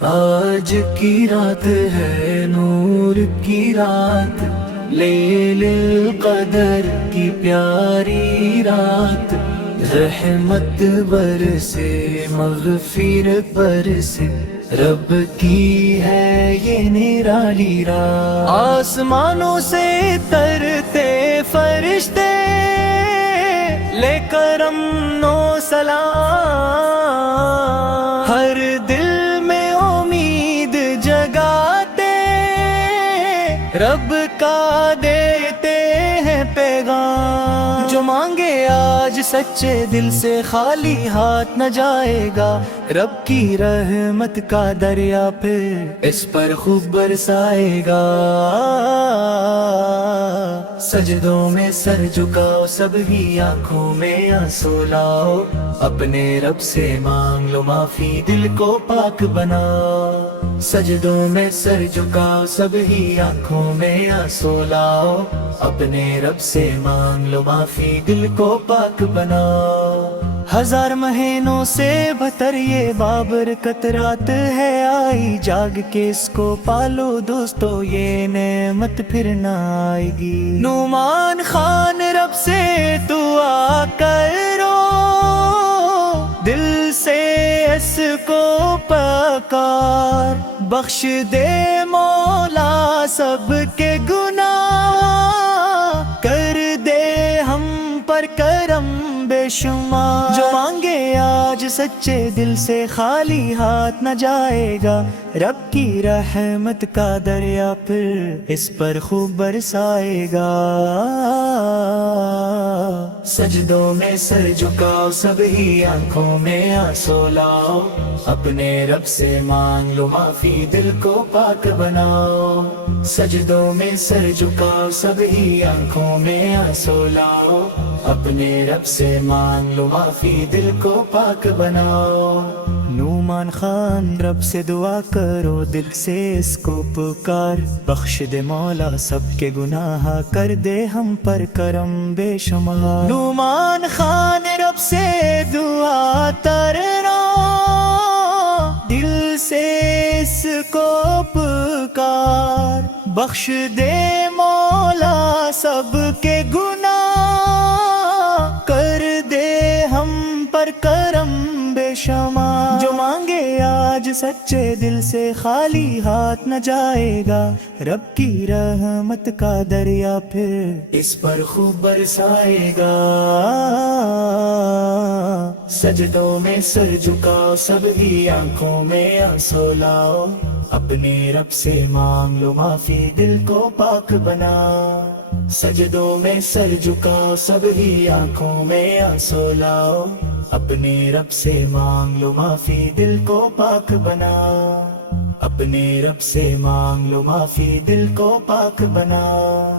آج کی رات ہے نور کی رات، لیل القدر کی پیاری رات، رحمت برسے مغفرت برسے، رب کی ہے یہ نرالی رات۔ آسمانوں سے ترتے فرشتے لے کر امن و سلام، ہر دل میں امید جگاتے، رب کا دیتے ہیں پیغام۔ جو مانگے آج سچے دل سے خالی ہاتھ نہ جائے گا، رب کی رحمت کا دریا پھر اس پر خوب برسائے گا۔ سجدوں میں سر جھکاؤ سب ہی، آنکھوں میں آنسو لاؤ، اپنے رب سے مانگ لو معافی، دل کو پاک بناؤ۔ سجدوں میں سر جھکاؤ سب ہی، آنکھوں میں آنسو لاؤ، اپنے رب سے مانگ لو معافی، دل کو پاک بناؤ۔ ہزار مہینوں سے بہتر یہ بابرکت رات ہے آئی، جاگ کے اس کو پالو دوستو، یہ نعمت پھر نہ آئے گی۔ نعمان خان رب سے دعا کرو، دل سے اس کو پکار، بخش دے مولا سب کے گناہ، کر دے ہم پر کرم بے شمار۔ جو مانگے آج سچے دل سے خالی ہاتھ نہ جائے گا، رب کی رحمت کا دریا پھر اس پر خوب برسائے گا۔ سجدوں میں سر جھکاؤ سب ہی، آنکھوں میں آنسو لاؤ، اپنے رب سے مانگ لو معافی، دل کو پاک بناؤ۔ سجدوں میں سر جھکاؤ سب ہی، آنکھوں میں آنسو لاؤ، اپنے رب سے مانگ لو معافی، دل کو پاک بناؤ۔ نعمان خان رب سے دعا کرو، دل سے اس کو پکار، بخش دے مولا سب کے گناہ، کر دے ہم پر کرم بے شمار۔ نعمان خان رب سے دعا کرو، دل سے اس کو پکار، بخش دے مولا سب کے گناہ، کر دے ہم پر کرم بے شمار۔ جو مانگے آج سچے دل سے خالی ہاتھ نہ جائے گا، رب کی رحمت کا دریا پھر اس پر خوب برسائے گا۔ سجدوں میں سر جھکاؤ سب ہی، آنکھوں میں آنسو لاؤ، اپنے رب سے مانگ لو معافی، دل کو پاک بناؤ۔ سجدوں میں سر جھکاؤ سب ہی، آنکھوں میں آنسو لاؤ، اپنے رب سے مانگ لو معافی، دل کو پاک بناؤ۔ اپنے رب سے مانگ لو معافی، دل کو پاک بناؤ۔